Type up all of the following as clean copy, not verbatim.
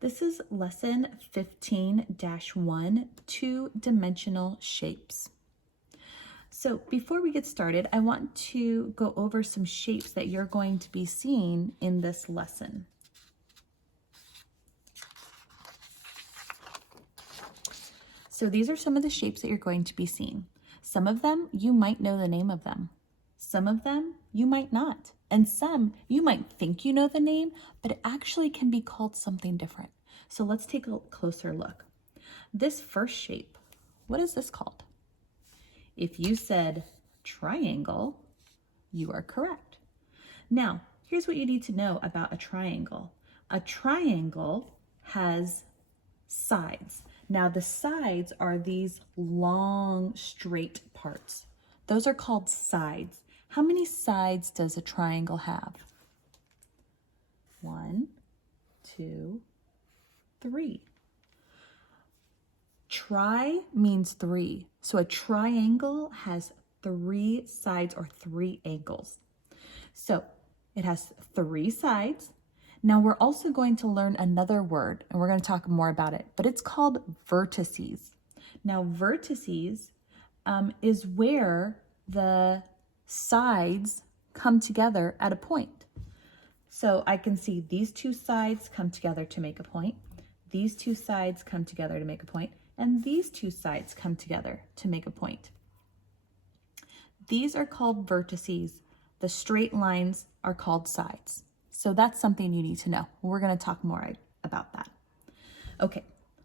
This is lesson 15-1, two-dimensional shapes. So before we get started, I want to go over some shapes that you're going to be seeing in this lesson. So these are some of the shapes that you're going to be seeing. Some of them, you might know the name of them. Some of them, you might not. And some, you might think you know the name, but it actually can be called something different. So let's take a closer look. This first shape, what is this called? If you said triangle, you are correct. Now, here's what you need to know about a triangle. A triangle has sides. Now, the sides are these long, straight parts. Those are called sides. How many sides does a triangle have? 1, 2, 3. Tri means 3. So a triangle has 3 sides or 3 angles. So it has 3 sides. Now we're also going to learn another word, and we're going to talk more about it, but it's called vertices. Now vertices is where the sides come together at a point. So I can see these two sides come together to make a point. These two sides come together to make a point, and these two sides come together to make a point. These are called vertices. The straight lines are called sides. So that's something you need to know. We're going to talk more about that. Okay,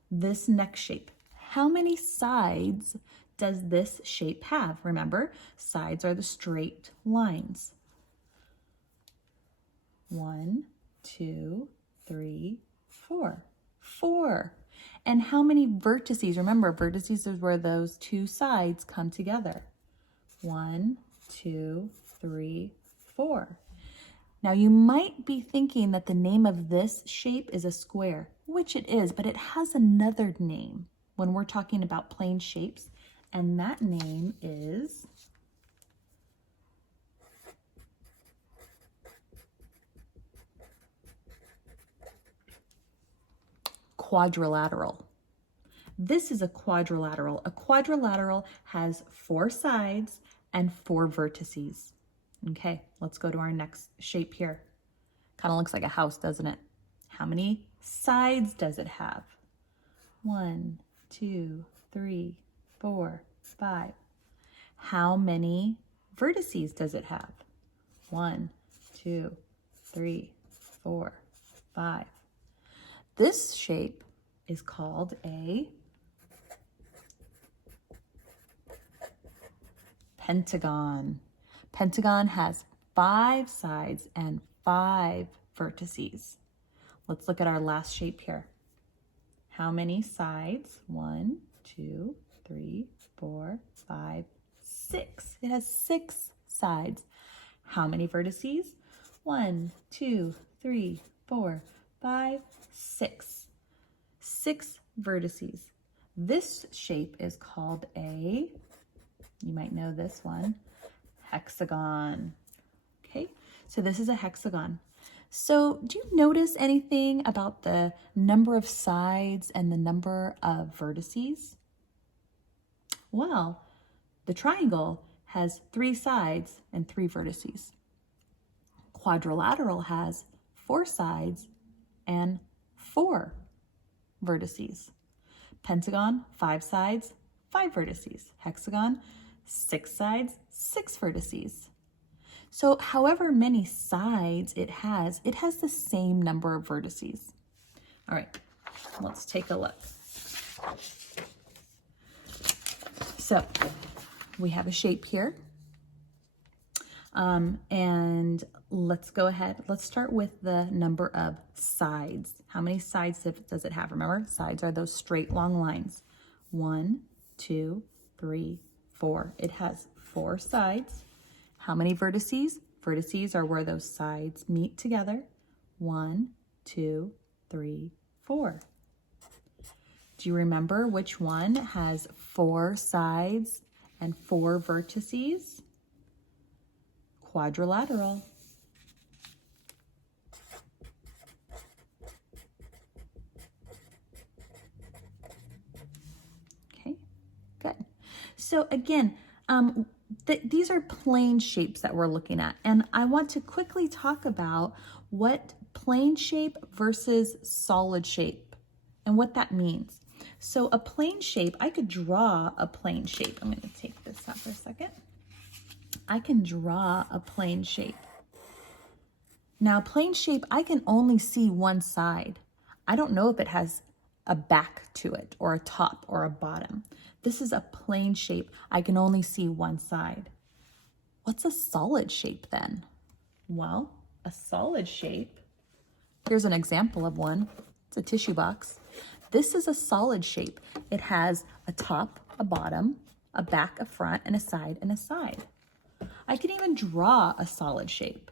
this next shape. How many sides does this shape have? Remember, sides are the straight lines. 1, 2, 3, 4. 4. And how many vertices? Remember, vertices is where those two sides come together. 1, 2, 3, 4. Now you might be thinking that the name of this shape is a square, which it is, but it has another name when we're talking about plane shapes, and that name is quadrilateral. This is a quadrilateral. A quadrilateral has 4 sides and 4 vertices. Okay, let's go to our next shape here. Kind of looks like a house, doesn't it? How many sides does it have? 1, 2, 3, 4, 5. How many vertices does it have? 1, 2, 3, 4, 5. This shape is called a pentagon. Pentagon has 5 sides and 5 vertices. Let's look at our last shape here. How many sides? 1, 2, 3, 4, 5, 6. It has 6 sides. How many vertices? 1, 2, 3, 4, 5, 6. 6 vertices. This shape is called a, you might know this one, hexagon. Okay, so this is a hexagon. So do you notice anything about the number of sides and the number of vertices? Well, the triangle has 3 sides and 3 vertices. Quadrilateral has 4 sides and 4 vertices. Pentagon, 5 sides, 5 vertices. Hexagon, 6 sides, 6 vertices. So however many sides it has the same number of vertices. All right, let's take a look. So we have a shape here. And let's go ahead. Let's start with the number of sides. How many sides does it have? Remember, sides are those straight long lines. 1, 2, 3, 4. It has 4 sides. How many vertices? Vertices are where those sides meet together. 1, 2, 3, 4. Do you remember which one has 4 sides and 4 vertices? Quadrilateral. So again, these are plane shapes that we're looking at. And I want to quickly talk about what plane shape versus solid shape and what that means. So a plane shape, I could draw a plane shape. I'm going to take this out for a second. I can draw a plane shape. Now, plane shape, I can only see one side. I don't know if it has a back to it or a top or a bottom. This is a plane shape. I can only see one side. What's a solid shape then? Well, a solid shape, here's an example of one. It's a tissue box. This is a solid shape. It has a top, a bottom, a back, a front, and a side and a side. I can even draw a solid shape.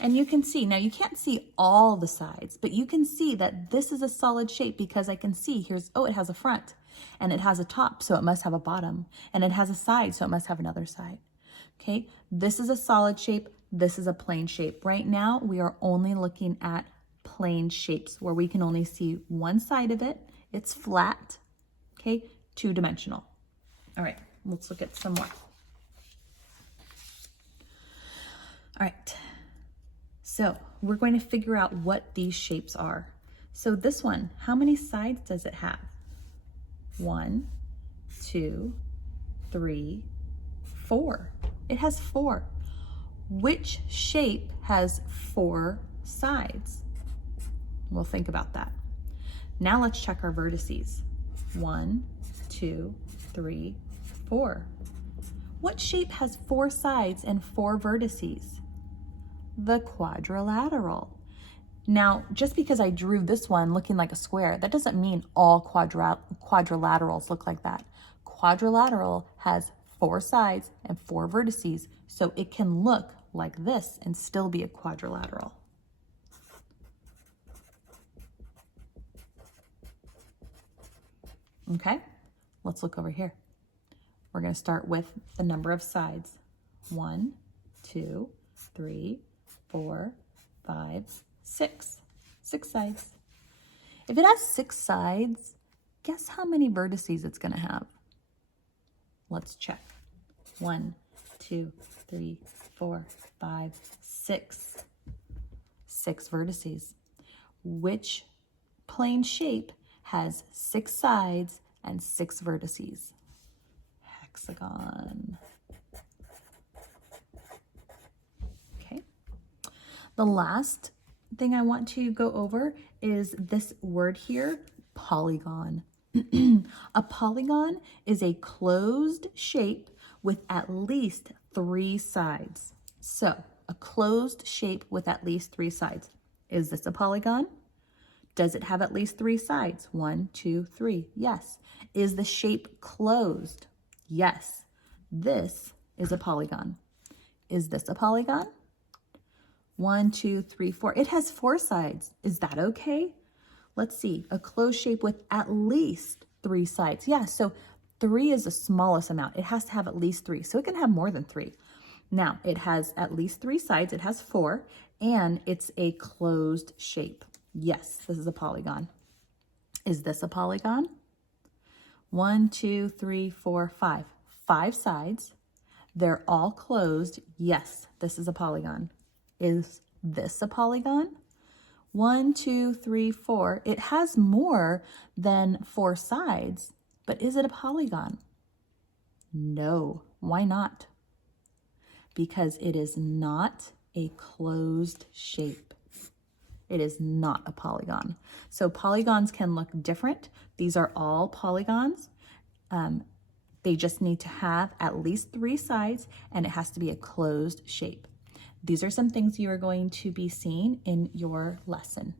And you can see, now you can't see all the sides, but you can see that this is a solid shape because I can see here's, oh, it has a front and it has a top, so it must have a bottom, and it has a side, so it must have another side. Okay, this is a solid shape, this is a plane shape. Right now, we are only looking at plane shapes where we can only see one side of it. It's flat, okay, two-dimensional. All right, let's look at some more. All right. So we're going to figure out what these shapes are. So this one, how many sides does it have? 1, 2, 3, 4. It has 4. Which shape has 4 sides? We'll think about that. Now let's check our vertices. 1, 2, 3, 4. What shape has 4 sides and 4 vertices? The quadrilateral. Now, just because I drew this one looking like a square, that doesn't mean all quadrilaterals look like that. Quadrilateral has 4 sides and 4 vertices, so it can look like this and still be a quadrilateral. Okay, let's look over here. We're going to start with the number of sides. 1, 2, 3, 4, 5, 6. 6 sides. If it has 6 sides, guess how many vertices it's going to have? Let's check. 1, 2, 3, 4, 5, 6. 6 vertices. Which plane shape has 6 sides and 6 vertices? Hexagon. The last thing I want to go over is this word here, polygon. A polygon is a closed shape with at least 3 sides. So, a closed shape with at least 3 sides. Is this a polygon? Does it have at least 3 sides? 1, 2, 3. Yes. Is the shape closed? Yes. This is a polygon. Is this a polygon? 1, 2, 3, 4. It has 4 sides. Is that okay? Let's see. A closed shape with at least 3 sides. Yeah, so 3 is the smallest amount. It has to have at least 3. So it can have more than 3. Now, it has at least 3 sides. It has 4. And it's a closed shape. Yes, this is a polygon. Is this a polygon? 1, 2, 3, 4, 5. 5 sides. They're all closed. Yes, this is a polygon. Is this a polygon? 1, 2, 3, 4. It has more than 4 sides, but is it a polygon? No. Why not? Because it is not a closed shape. It is not a polygon. So polygons can look different. These are all polygons. They just need to have at least 3 sides, and it has to be a closed shape. These are some things you are going to be seeing in your lesson.